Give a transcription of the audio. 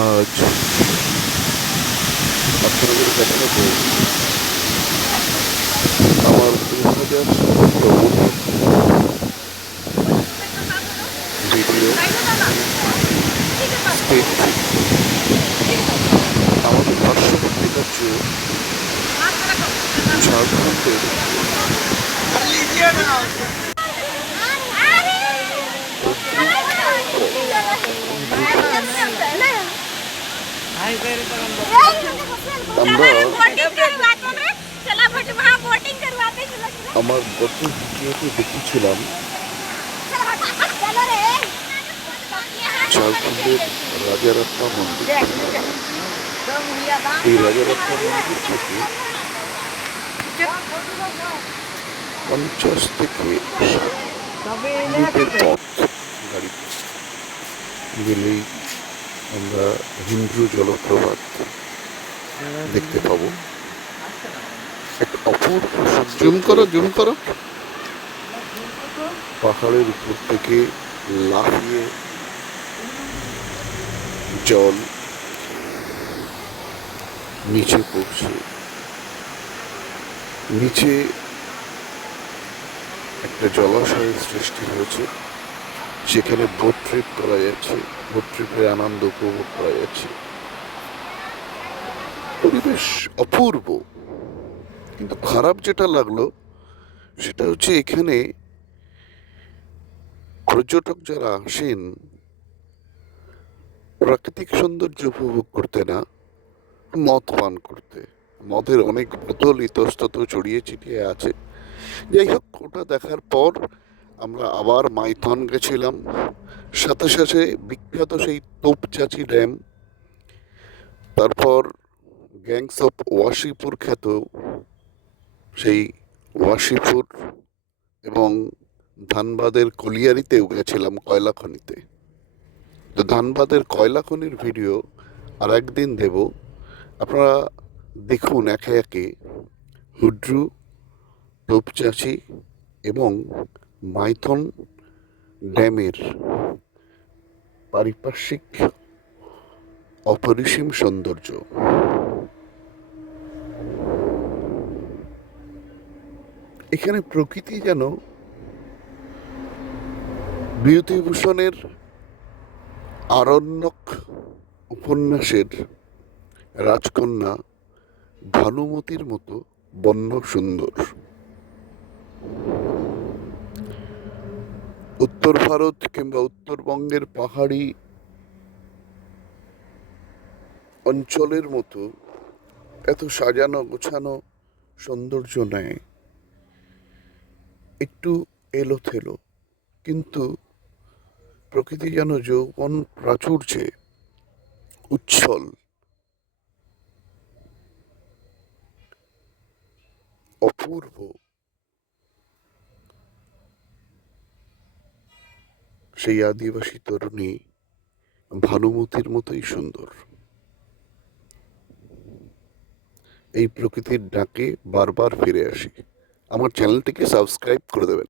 আজ আপনাদের দেখাবো আমার দু হাজার সতেরো ভিডিও আমাদের পার্শ্ববর্তী রাজ্য ঝাড়খণ্ডের আমার গত ভিডিওতে দেখেছিলাম ঝাড়খণ্ডের রাজারাপ্পা মন্দির। এই রাজারাপ্পা মন্দির থেকে পঞ্চাশ থেকে মিনিটের পথ গাড়ি গেলেই আমরা হিন্দ্রু জলপ্রপাত দেখতে পাবো। এক অপূর্ব জুম করো জুম করো। পাহাড়ের উপর থেকে লাফিয়ে জল নিচে পড়ছে। নিচে একটা জলাশয়ের সৃষ্টি হয়েছে। সেখানে বোট ট্রিপ করা যাচ্ছে বোট ট্রিপের আনন্দ উপভোগ করা যাচ্ছে পরিবেশ অপূর্ব, কিন্তু খারাপ যেটা লাগল, সেটা হচ্ছে এখানে পর্যটক যারা আসেন, প্রাকৃতিক সৌন্দর্য উপভোগ করতে না, মদ পান করতে। মদের অনেক বোতল ইতস্তত ছড়িয়ে ছিটিয়ে আছে। যাই হোক, ওটা দেখার পর আমরা আবার মাইথন গেছিলাম সাথে সাথে বিখ্যাত সেই তোপচাচি ড্যাম, তারপর গ্যাংস অফ ওয়াশিপুর খ্যাত সেই ওয়াশিপুর এবং ধানবাদের কলিয়ারিতেও গেছিলাম কয়লা খনিতে তো ধানবাদের কয়লা খনির ভিডিও আর একদিন দেব। আপনারা দেখুন একে একে হুড্রু, তোপচাচি এবং মাইথন ড্যামের পারিপার্শ্বিক অপরিসীম সৌন্দর্য। এখানে প্রকৃতি যেন বিভূতিভূষণের আরণ্যক উপন্যাসের রাজকন্যা ভানুমতির মতো বন্য সুন্দর। উত্তর ভারত কিংবা উত্তরবঙ্গের পাহাড়ি অঞ্চলের মতো এত সাজানো গোছানো সৌন্দর্য নেয় একটু এলো থেলো কিন্তু প্রকৃতি যেন যৌবন প্রাচুর্যে উচ্ছল। অপূর্ব। সেই আদিবাসী তরুণী ভানুমতির মতোই সুন্দর। এই প্রকৃতির ডাকে বারবার ফিরে আসি। আমার চ্যানেলটিকে সাবস্ক্রাইব করে দেবেন।